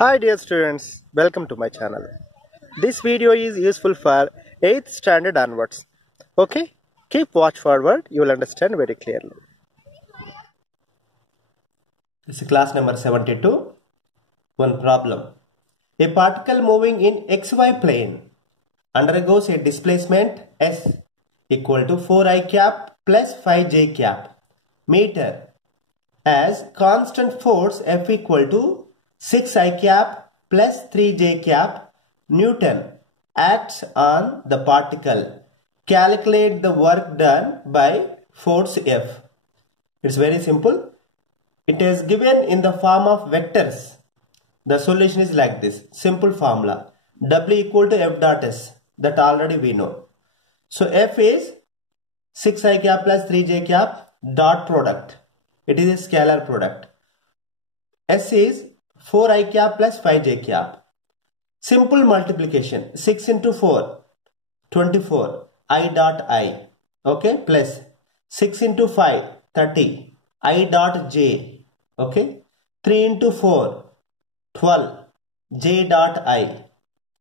Hi dear students, welcome to my channel. This video is useful for 8th standard onwards. Okay, keep watch forward, you will understand very clearly. This is class number 72. One problem. A particle moving in xy plane undergoes a displacement s equal to 4i cap plus 5j cap meter as constant force F equal to 6i cap plus 3j cap Newton acts on the particle. Calculate the work done by force F. It's very simple. It is given in the form of vectors. The solution is like this. Simple formula. W equal to F dot S. That already we know. So F is 6i cap plus 3j cap dot product. It is a scalar product. S is 4i cap plus 5j cap. Simple multiplication. 6 into 4, 24. I dot I. Okay. Plus 6 into 5, 30. I dot J. Okay. 3 into 4, 12. J dot I.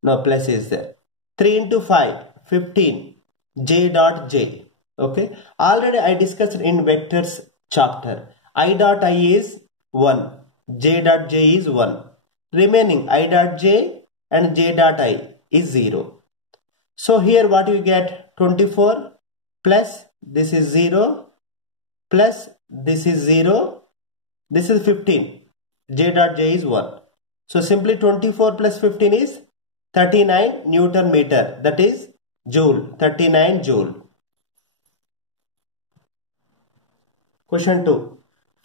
No plus is there. 3 into 5, 15. J dot J. Okay. Already I discussed in vectors chapter. I dot I is 1. J dot J is 1. Remaining I dot J and J dot I is 0. So here what you get? 24 plus this is 0 plus this is 0. This is 15. J dot J is 1. So simply 24 plus 15 is 39 Newton meter. That is joule. 39 joule. Question 2.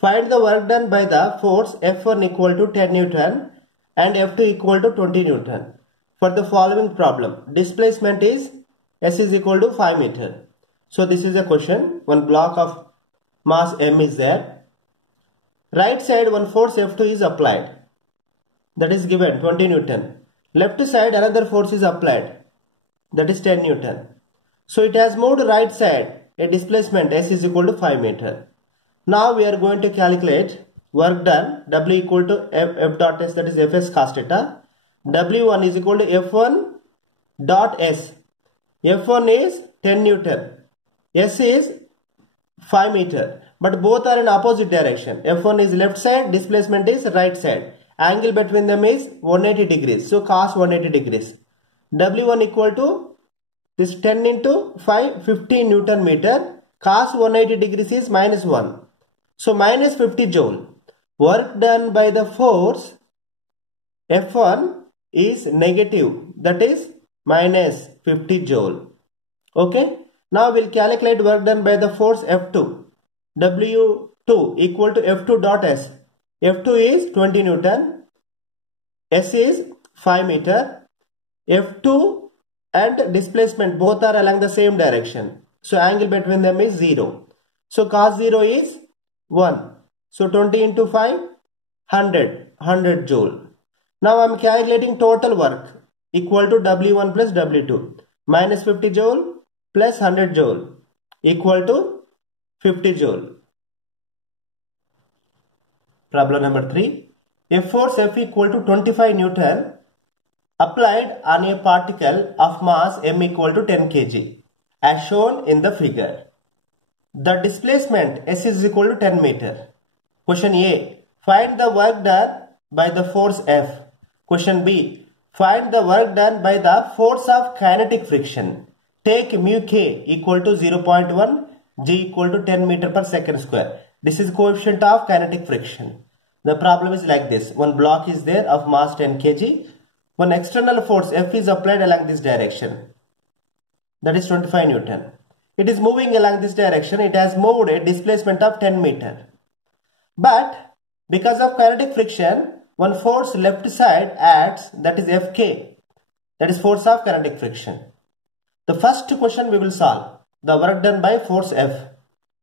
Find the work done by the force F1 equal to 10 Newton and F2 equal to 20 Newton. For the following problem, displacement is S is equal to 5 meter. So this is a question. One block of mass M is there. Right side one force F2 is applied. That is given 20 Newton. Left side another force is applied. That is 10 Newton. So it has moved right side. A displacement S is equal to 5 meter. Now we are going to calculate work done. W equal to F dot S, that is Fs cos theta. W1 is equal to F1 dot S. F1 is 10 Newton. S is 5 meter. But both are in opposite direction. F1 is left side, displacement is right side. Angle between them is 180 degrees. So cos 180 degrees. W1 equal to this 10 into 5, 15 Newton meter. Cos 180 degrees is minus 1. So minus 50 joule. Work done by the force F1 is negative. That is minus 50 joule. Okay. Now we'll calculate work done by the force F2. W2 equal to F2 dot S. F2 is 20 Newton. S is 5 meter. F2 and displacement both are along the same direction. So angle between them is 0. So cos 0 is 1. So 20 into 5, 100 joule. Now I am calculating total work equal to W1 plus W2. Minus 50 joule plus 100 joule equal to 50 joule. Problem number 3. A force F equal to 25 Newton applied on a particle of mass M equal to 10 kg as shown in the figure. The displacement S is equal to 10 meter. Question A. Find the work done by the force F. Question B. Find the work done by the force of kinetic friction. Take mu k equal to 0.1, g equal to 10 meter per second square. This is coefficient of kinetic friction. The problem is like this. One block is there of mass 10 kg. One external force F is applied along this direction. That is 25 Newton. It is moving along this direction. It has moved a displacement of 10 meter. But because of kinetic friction, one force left side acts, that is Fk. That is force of kinetic friction. The first question we will solve. The work done by force F.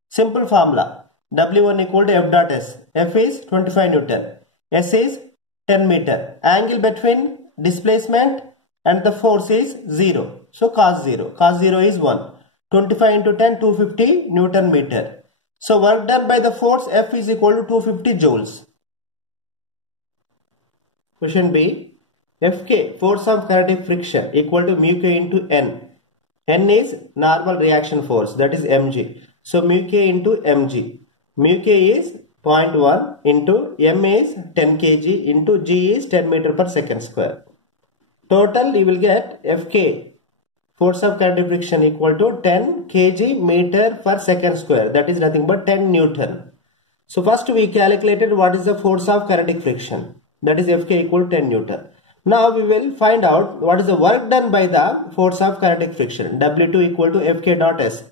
Simple formula. W1 equal to F dot S. F is 25 Newton. S is 10 meter. Angle between displacement and the force is 0. So cos 0. Cos 0 is 1. 25 into 10, 250 Newton meter. So work done by the force F is equal to 250 joules. Question B. Fk, force of kinetic friction, equal to mu k into N. N is normal reaction force, that is mg. So mu k into mg. Mu k is 0.1 into m is 10 kg into g is 10 meter per second square. Total you will get Fk, force of kinetic friction, equal to 10 kg meter per second square, that is nothing but 10 Newton. So first we calculated what is the force of kinetic friction, that is Fk equal to 10 Newton. Now we will find out what is the work done by the force of kinetic friction. W2 equal to Fk dot S.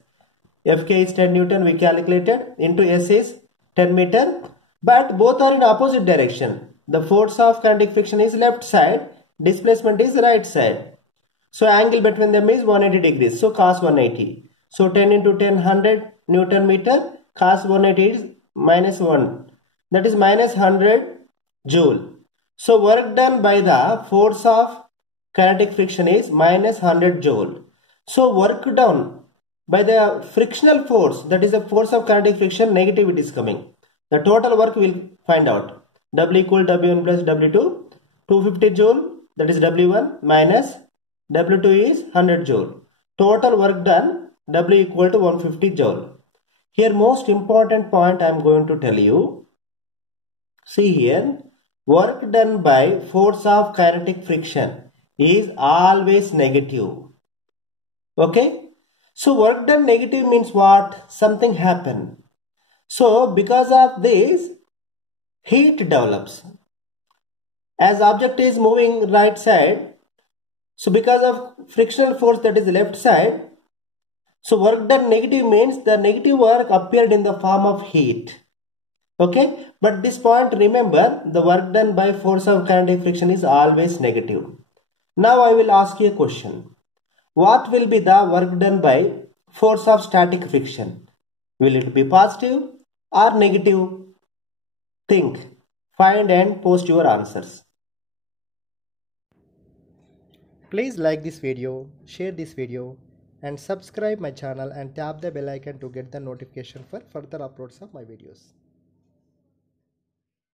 Fk is 10 Newton we calculated, into S is 10 meter, but both are in opposite direction. The force of kinetic friction is left side, displacement is right side. So angle between them is 180 degrees, so cos 180. So 10 into 10, 100 Newton meter, cos 180 is minus 1, that is minus 100 joule. So work done by the force of kinetic friction is minus 100 joule. So work done by the frictional force, that is the force of kinetic friction, negative it is coming. The total work we will find out. W equal W1 plus W2, 250 joule, that is W1, minus W2 is 100 joule. Total work done, W equal to 150 joule. Here most important point I am going to tell you. See here, work done by force of kinetic friction is always negative. Okay. So work done negative means what? Something happened. So because of this, heat develops. As object is moving right side, so because of frictional force, that is left side, so work done negative means the negative work appeared in the form of heat. Okay, but this point remember, the work done by force of kinetic friction is always negative. Now I will ask you a question. What will be the work done by force of static friction? Will it be positive or negative? Think, find and post your answers. Please like this video, share this video and subscribe my channel and tap the bell icon to get the notification for further uploads of my videos.